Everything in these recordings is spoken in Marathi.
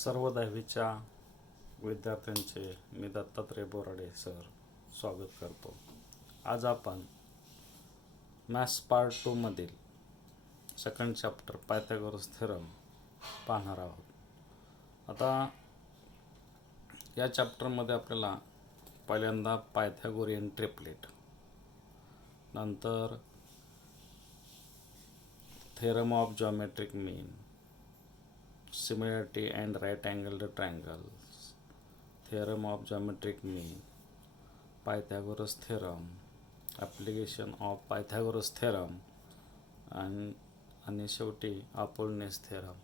सर्व 10वीच्या विद्यार्थ्यांचे मी दत्तात्रय बोराडे सर स्वागत करतो. आज आपण मॅथ्स पार्ट 2 मधील सेकंड चॅप्टर पायथागोरस थेरम पाहणार आहोत. आता या चॅप्टरमध्ये आपल्याला पहिल्यांदा पायथागोरियन ट्रिपलेट, नंतर theorem of geometric mean, similarity and right angled triangles, theorem of geometric mean, Pythagoras theorem, application of Pythagoras theorem आणि शेवटी अपोलोनियस थेरम.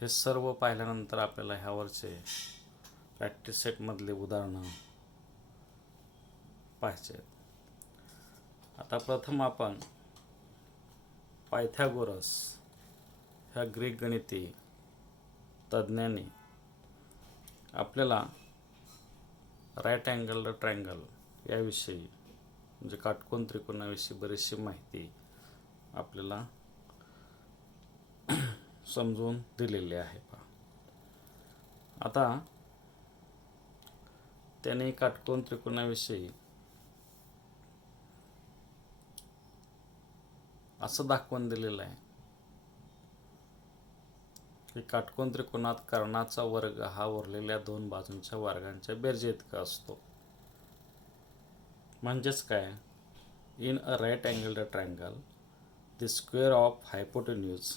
हे सर्व पाहिल्यानंतर आपल्याला ह्यावरचे प्रॅक्टिस सेटमधले उदाहरणं पाहायचे. आता प्रथम आपण पायथागोरस ह्या ग्रीक गणिती तज्ज्ञांनी आपल्याला राईट अँगल ट्रायंगल याविषयी म्हणजे काटकोन त्रिकोणाविषयी बरीचशी माहिती आपल्याला समजून दिलेली आहे. आता त्याने काटकोन त्रिकोणाविषयी असं दाखवून दिलेलं आहे की काटकोन त्रिकोणात कर्णाचा वर्ग हा उरलेल्या दोन बाजूंच्या वर्गांच्या बेरजेइतका असतो. म्हणजेच काय, in a right angled triangle the square of hypotenuse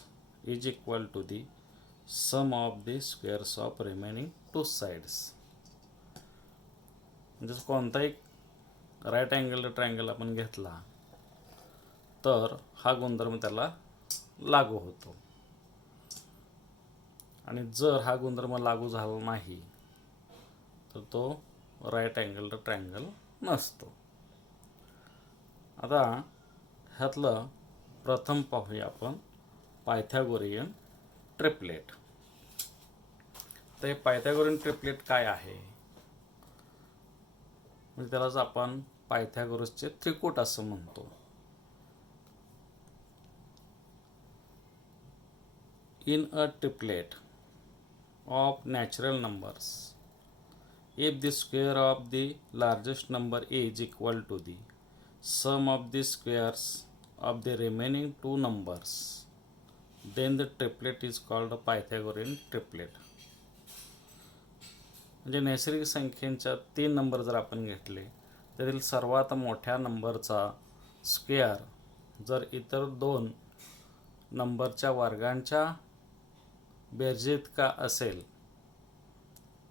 is equal to the sum of the squares of remaining two sides. म्हणजे कोणताही राईट अँगल्ड ट्रायंगल आपण घेतला तर हा गुणधर्म त्याला लागू होतो, आणि जर हा गुणधर्म लागू झाला नाही तर तो राईट अँगल्ड ट्रायंगल नसतो. आता ह्यातलं प्रथम पाहूया आपण पायथागोरियन ट्रिपलेट. तर हे पायथागोरियन ट्रिपलेट काय आहे, म्हणजे त्यालाच आपण पायथागोरसचे त्रिकूट असं म्हणतो. In a triplet of natural numbers, if the square of the largest number is equal to the sum of the squares of the remaining two numbers, then the triplet is called a Pythagorean triplet. म्हणजे नैसर्गिक संख्येच्या 3 नंबर जर आपण घेतले त्यातील सर्वात मोठ्या नंबरचा स्क्वेअर जर इतर 2 नंबरच्या वर्गांच्या बेरजेइतका असेल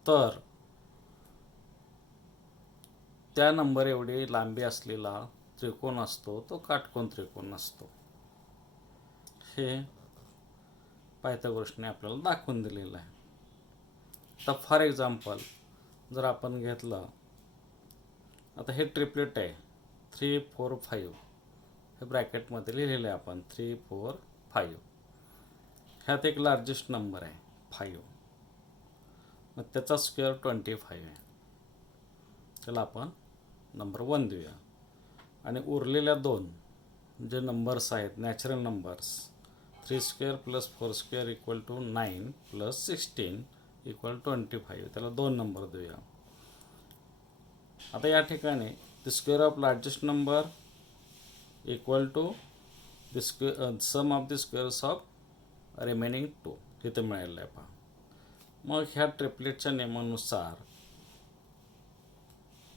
तर त्या नंबर एवढी लांबी असलेला त्रिकोण असतो तो काटकोन त्रिकोण असतो. हे पायथागोरसने आपल्याला दाखवून दिलेलं आहे. तर फॉर एक्झाम्पल जर आपण घेतलं, आता हे ट्रिपलेट आहे 3, 4, 5, हे ब्रॅकेटमध्ये लिहिलेलं आहे आपण 3, 4, 5. ह्यात एक लार्जेस्ट नंबर आहे 5, मग त्याचा स्क्वेअर 25 आहे. त्याला आपण नंबर 1 देऊया. आणि उरलेल्या 2 जे नंबर्स आहेत natural numbers, 3 square plus 4 square equal to 9 plus 16 equal 25, त्याला 2 नंबर देऊया. आता या ठिकाणी the square of largest number equal to the sum of the squares of remaining 2 इथे मिळालेलं आहे पहा. मग ह्या ट्रिपलेटच्या नियमानुसार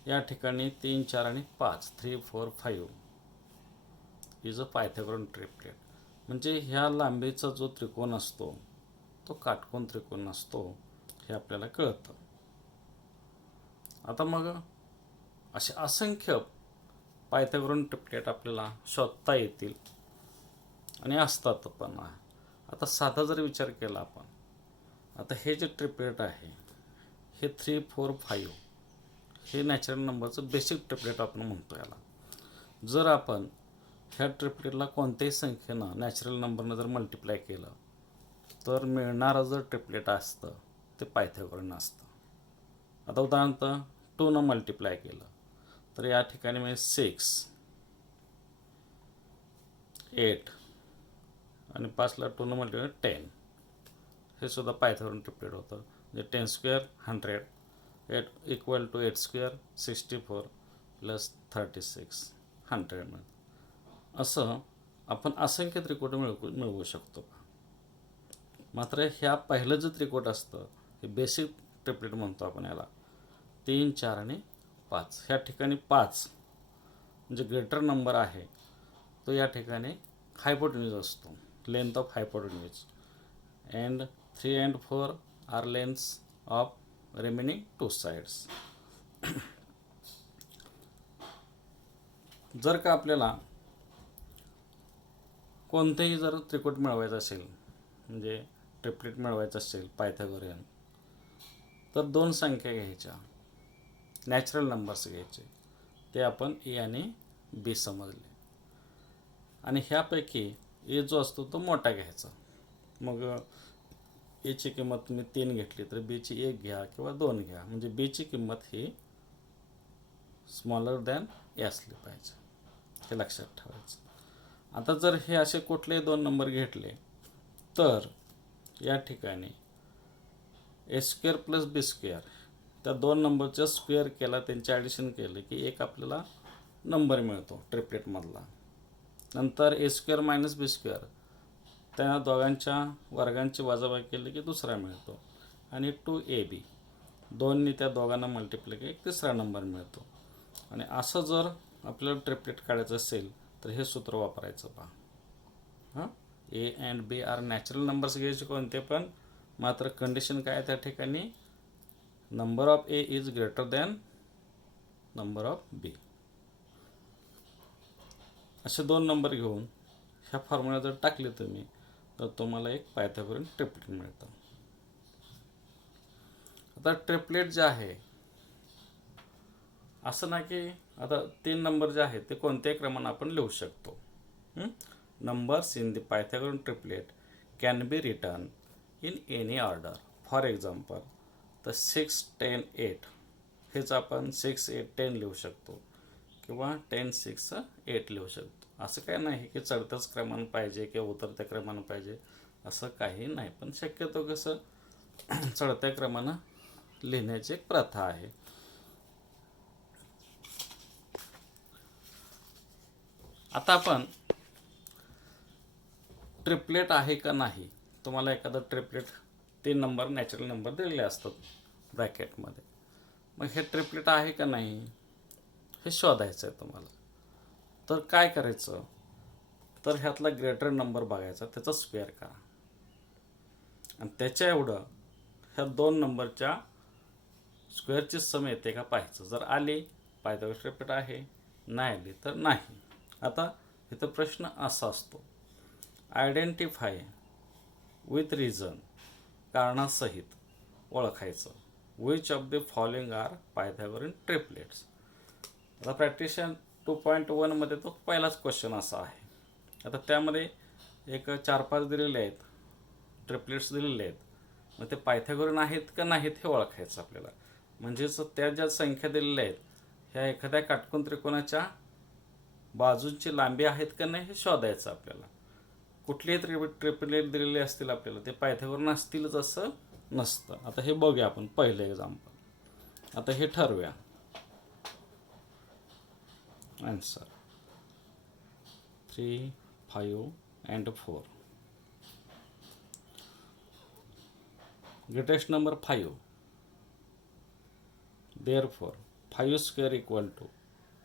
या ठिकाणी 3, 4 आणि 5 3, 4, 5 इज अ पायथागोरन ट्रिपलेट. म्हणजे ह्या लांबीचा जो त्रिकोण असतो तो काटकोन त्रिकोण असतो हे आपल्याला कळतं. आता मग असे असंख्य पायथागोरन ट्रिपलेट आपल्याला शोधता येतील आणि असतात पण. आता साधा जर विचार केला आपण, आता हे जे ट्रिपलेट आहे हे 3, 4, 5 हे नॅचरल नंबरचं बेसिक ट्रिपलेट आपण म्हणतो याला. जर आपण ह्या ट्रिपलेटला कोणत्याही संख्येनं नॅचरल नंबरनं जर मल्टिप्लाय केलं तर मिळणारं जर ट्रिपलेट असतं ते पायथागोरन असतं. आता उदाहरणार्थ 2 मल्टिप्लाय केलं तर या ठिकाणी म्हणजे 6, 8 आणि 5ला 2 मल्टिप्लाय 10, हे सुद्धा पायथागोरन ट्रिपलेट होतं. म्हणजे 10 square 100 8 equal to 8 square 64 plus 36 100 मिळतं. असं आपण असंख्य त्रिकोट मिळवू शकतो. मात्र ह्या पहिलं जे त्रिकोट असतं हे बेसिक ट्रिपलेट म्हणतो आपण याला. 3 4 आणि 5 ह्या ठिकाणी 5 म्हणजे ग्रेटर नंबर आहे तो या ठिकाणी हायपोटेन्यूज असतो, length of hypotenuse. And 3 and 4 are lengths of remaining 2 sides. जर का आपल्याला कोणतेही जर त्रिकोट मिळवायचं असेल, म्हणजे ट्रिपलेट मिळवायचं असेल पायथागोरियन, तर 2 संख्या घ्यायच्या, नॅचरल नंबर्स घ्यायचे. ते आपण ए आणि बी समजले. आणि ह्यापैकी ए जो असतो तो मोठा घ्यायचा. मग एची किंमत तुम्ही 3 घेतली तर बीची 1 घ्या किंवा 2 घ्या. म्हणजे बीची किंमत ही स्मॉलर दॅन ए असली पाहिजे, हे लक्षात ठेवायचं. आता जर हे असे कुठलेही 2 नंबर घेतले तर या ठिकाणी ए स्क्वेअर प्लस बी स्क्वेअर त्या 2 नंबरचा स्क्वेअर केला, त्यांचे ॲडिशन केले की एक आपल्याला नंबर मिळतो ट्रिपलेटमधला. नंतर ए स्क्वेअर मायनस बी स्क्वेअर त्या दोघांच्या वर्गांची वजाबाकी केली की दुसरा मिळतो. आणि 2ab 2नी त्या दोघांना मल्टिप्लाय केली एक तिसरा नंबर मिळतो. आणि असं जर आपल्याला ट्रिपलेट काढायचं असेल तर हे सूत्र वापरायचं पहा. हां, A and B are natural numbers घ्यायचे कोणते पण, मात्र कंडिशन काय त्या ठिकाणी number of A is greater than number of B. असे 2 नंबर घेऊन ह्या फॉर्म्युला जर टाकले तुम्ही तर तुम्हाला एक पायथागोरन ट्रिपलेट मिळतं. आता ट्रिपलेट जे आहे असं ना की आता 3 नंबर जे आहेत ते कोणत्याही क्रमाने आपण लिहू शकतो. Numbers in the Pythagorean triplet can be written in any order. For example तर 6 10 8 हेच आपण 6 8 10 लिहू शकतो किंवा 10 6 8 लिहू शकतो. असं काय नाही की चढत्याच क्रमानं पाहिजे किंवा उतरत्या क्रमानं पाहिजे, असं काही नाही. पण शक्यतो कसं चढत्या क्रमानं लिहिण्याची एक प्रथा आहे. आता आपण ट्रिपलेट आहे का नाही, तुम्हाला एखादं ट्रिपलेट 3 नंबर नॅचरल नंबर दिलेले असतात ब्रॅकेटमध्ये, मग हे ट्रिपलेट आहे का नाही हे शोधायचं आहे तुम्हाला. तर काय करायचं, तर ह्यातला ग्रेटर नंबर बघायचा, त्याचा स्क्वेअर करा आणि त्याच्या एवढं ह्या 2 नंबरच्या स्क्वेअरची सम येते का पाहायचं. जर आली पायथागोरस ट्रिपलेट आहे, नाही आली तर नाही. आता इथं प्रश्न असा असतो, आयडेंटिफाय विथ रिझन, कारणासहित ओळखायचं, which of the following are Pythagorean triplets. आता प्रॅक्टिशन 2.1 मध्ये तो पहिलाच क्वेश्चन असा आहे. आता त्यामध्ये एक 4-5 दिलेले आहेत, ट्रिपलेट्स दिलेले आहेत. मग ते पायथागोरन आहेत का नाहीत हे ओळखायचं आपल्याला. म्हणजेच त्या ज्या संख्या दिलेल्या आहेत ह्या एखाद्या काटकोन त्रिकोणाच्या बाजूंची लांबी आहेत का नाही हे शोधायचं आपल्याला. कुठलेही ट्रिपलेट दिलेले असतील आपल्याला ते पायथागोरन असतीलच असं नसतं. आता हे बघूया आपण पहिलं एक्झाम्पल. आता हे ठरवूया answer 3 5 and 4. Greatest number 5, therefore 5 square equal to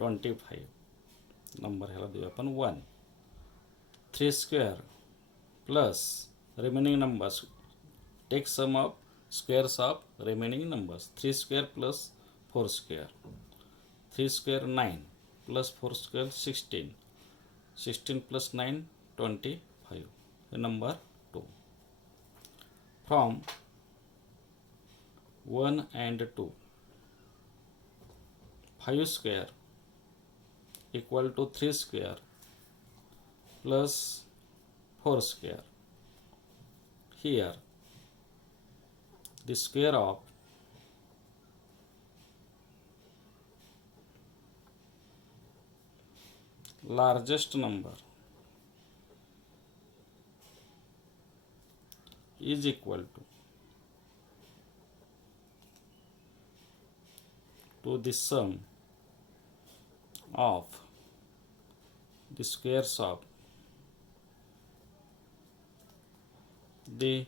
25. Number ह्याला देऊया आपण 1. 3 square plus remaining numbers, take sum of squares of remaining numbers. 3 square plus 4 square, 3 square 9 plus 4 square 16, 16 plus 9 25. Number 2. From 1 and 2, 5 square equal to 3 square plus 4 square. Here the square of largest number is equal to the sum of the squares of the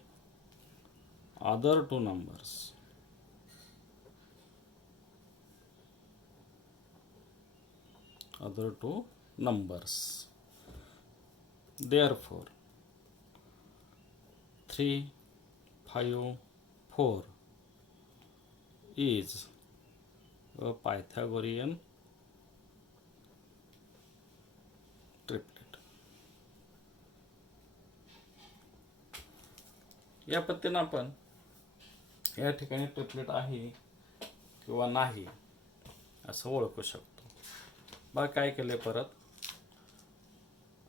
other two numbers. Therefore 3, 5, 4 is a Pythagorean triplet. या पद्धतीनं आपण या ठिकाणी ट्रिपलेट आहे किंवा नाही असं ओळखू शकतो. बघा काय केले परत.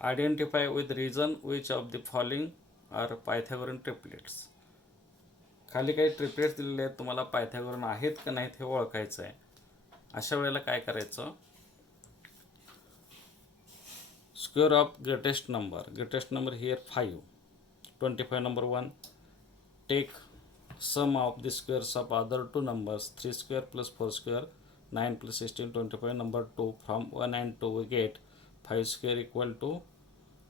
Identify with reason which of the following are Pythagorean triplets. खाली काही ट्रिपलेट्स दिलेले आहेत, तुम्हाला पायथागोरन आहेत का नाहीत हे ओळखायचं आहे. अशा वेळेला काय करायचं, square of greatest number here 5, 25 number 1. Take sum of the squares of other two numbers, 3 square plus 4 square, 9 plus 16, 25. Number 2, from 1 and 2 we get 5 square equal to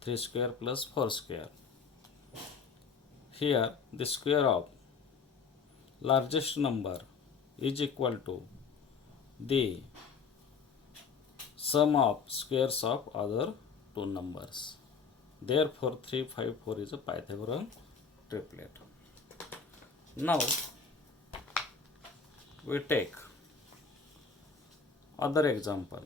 3 square plus 4 square. Here the square of largest number is equal to the sum of squares of other two numbers. Therefore 3, 5, 4 is a Pythagorean triplet. Now we take other example.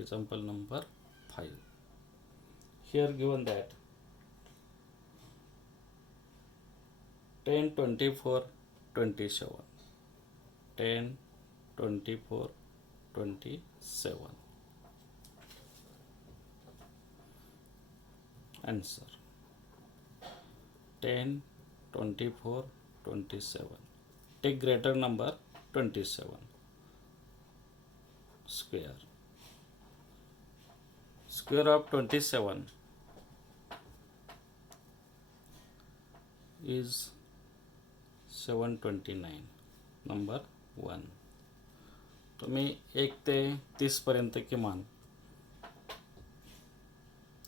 Example number 5. Here given that 10, 24, 27. 10, 24, 27. Answer 10, 24, 27. Take greater number 27. Square. Square of 27 is 729. Number 1. तुम्ही 1 ते 30 पर्यंत किमान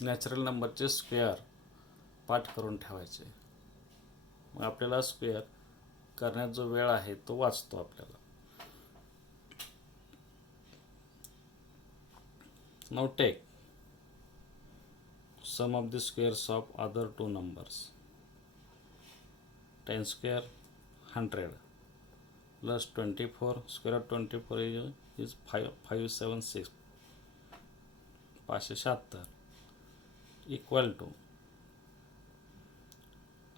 नॅचरल नंबरचे स्क्वेअर पाठ करून ठेवायचे. मग आपल्याला स्क्वेअर करण्यात जो वेळ आहे तो वाचतो आपल्याला. Now take sum of the squares of other two numbers. 10 square 100 plus 24 square of 24 is 576 576 equal to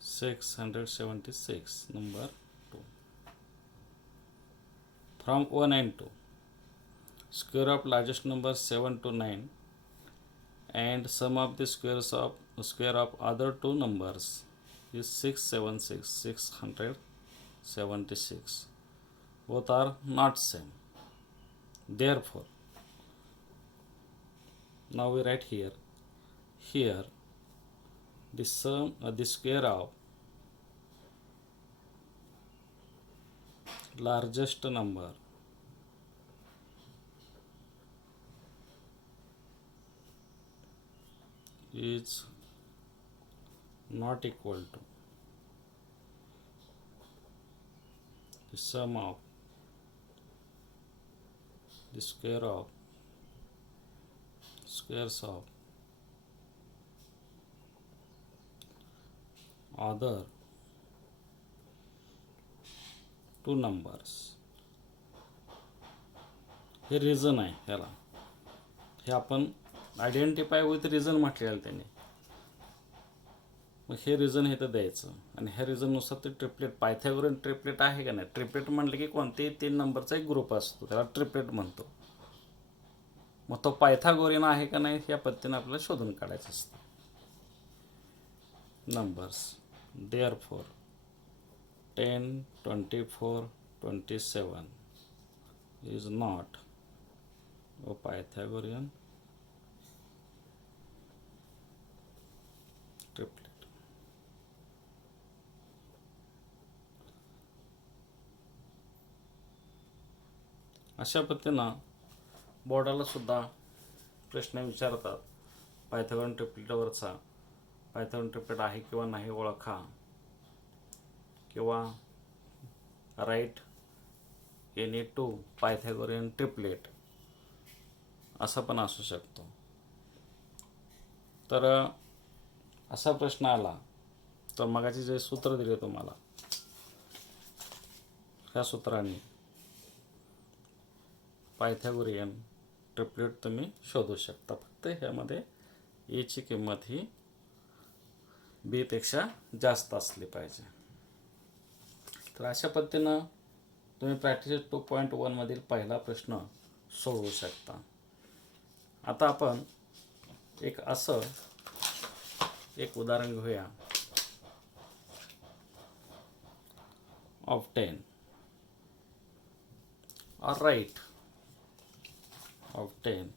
676. Number 2. From 1 and 2, square of largest number 7 to 9 and sum of the square of other two numbers is 676. Both are not same. Therefore now we write here the square of largest number is not equal to the sum of the squares of other two numbers. हे रिझन आहे. ह्याला हे आपण आयडेंटिफाय विथ रिझन म्हटलेलं त्याने. मग हे रिझन हे तर द्यायचं आणि ह्या रिझननुसार ते ट्रिपलेट पायथागोरन ट्रिपलेट आहे का नाही. ट्रिपलेट म्हटलं की कोणतेही 3 नंबरचा एक ग्रुप असतो, त्याला ट्रिपलेट म्हणतो. मग तो पायथागोरियन आहे का नाही या पद्धतीने आपल्याला शोधून काढायचं असतं. Numbers. Therefore 10, 24, 27 is not a Pythagorean triplet. अशा पद्धतीनं बोर्डाला सुद्धा प्रश्न विचारतात. पायथागोरन ट्रिपलेटवरचा पायथागोरन ट्रिपलेट आहे किंवा नाही ओळखा, किंवा write any two Pythagorean triplet असा पण असू शकतो. तर असा प्रश्न आला तर मगाची जे सूत्र दिले तुम्हाला, ह्या सूत्राने पायथागोरियन ट्रिपलेट तुम्ही शोधू शकता. फक्त ह्यामध्ये एची किंमत ही बी पेक्षा जास्त असली पाहिजे. तर अशा पद्धतीनं तुम्ही प्रॅक्टिस 2.1 मधील पहिला प्रश्न सोडवू शकता. आता आपण एक उदाहरण घेऊया. Of 10 or write of 10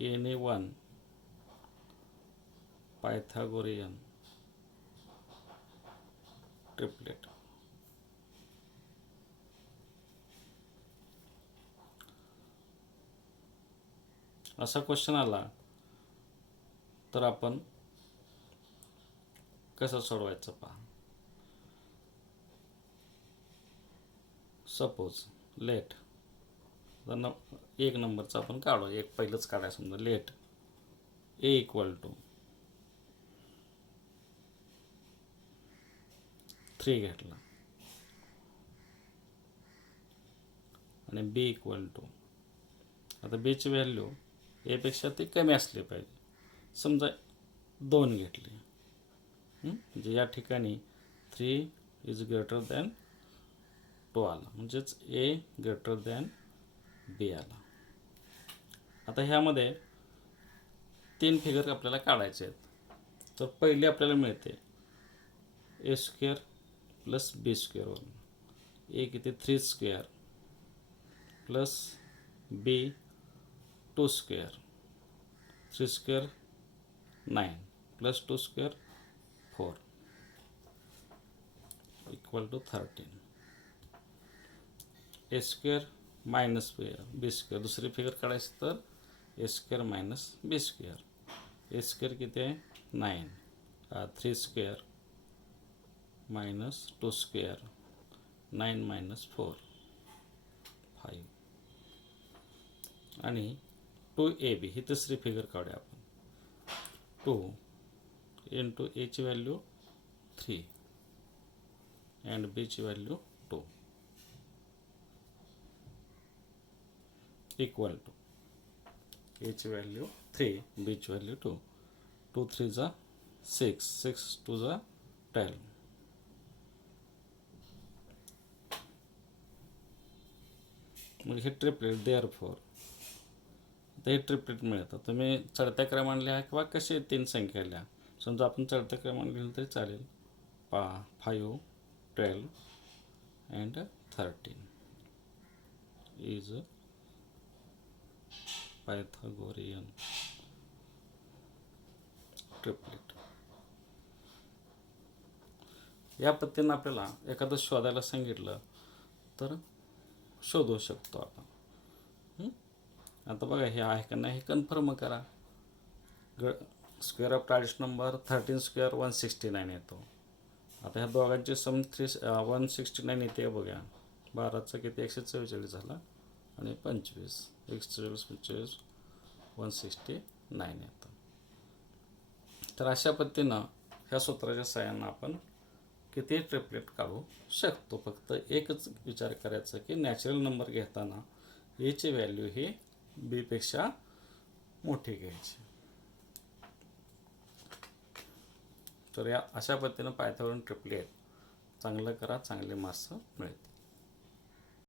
any one Pythagorean triplet. असा क्वेश्चन आला तर आपण कसं सोडवायचं पहा. सपोज लेट एक नंबरचा आपण काढू, एक पहिलंच काढायचं. समजा लेट ए इक्वल टू 3 घेतला आणि बी इक्वल टू, आता बीची व्हॅल्यू एपेक्षा ती कमी असली पाहिजे. समजा 2 घेतली, म्हणजे या ठिकाणी 3 इज ग्रेटर दॅन 2 आला, म्हणजेच ए ग्रेटर दॅन बी आला. आता ह्यामध्ये 3 फिगर आपल्याला काढायचे आहेत. तर पहिले आपल्याला मिळते ए स्क्वेअर प्लस बी स्क्वेअरवरून ए किती 3 square plus B 2 square, 3 square 9 plus 2 square 4 equal to 13. A square minus B square, दुसरी फिगर काढायची तर A square minus B square. A square किती आहे 9, 3 स्क्वेअर मायनस 2 स्क्वेअर, 9 मायनस 4 5, आणि 2ab ही तिसरी फिगर काढूया आपण. 2 इंटू एची व्हॅल्यू 3 अँड बीची व्हॅल्यू 2 इक्वल टू एची व्हॅल्यू 3, बीची व्हॅल्यू 2. 2 3 जा 6, 6 2 जा 12. मग हे ट्रिपलेट देअरफॉर हे ट्रिपलेट मिळतं. तुम्ही चढत्या क्रमाने लिहा किंवा कसे 3 संख्या लिहा. समजा आपण चढत्या क्रमाने लिहिलं तरी चालेल. 5 12 अँड 13 इज पायथागोरियन ट्रिपलेट. या पद्धतीनं आपल्याला एखादं शोधायला सांगितलं तर शोधू शकतो आपण. आता बघा हे आहे का नाही हे कन्फर्म करा. Square of traditional number 13 square 169 येतो. आता ह्या दोघांची सम 169 येते बघा. 12चा किती 144 झाला आणि 25 144 25 169 येतं. तर अशा पद्धतीनं ह्या सूत्राच्या सहाय्यानं आपण किती ट्रिपलेट काढू शकतो. फक्त एकच विचार करायचा की नॅचरल नंबर घेताना एची व्हॅल्यू ही बी पेक्षा मोठी घ्यायची. तर या अशा पद्धतीनं पायथागोरन ट्रिपलेट चांगलं करा, चांगले मार्क्स मिळतील.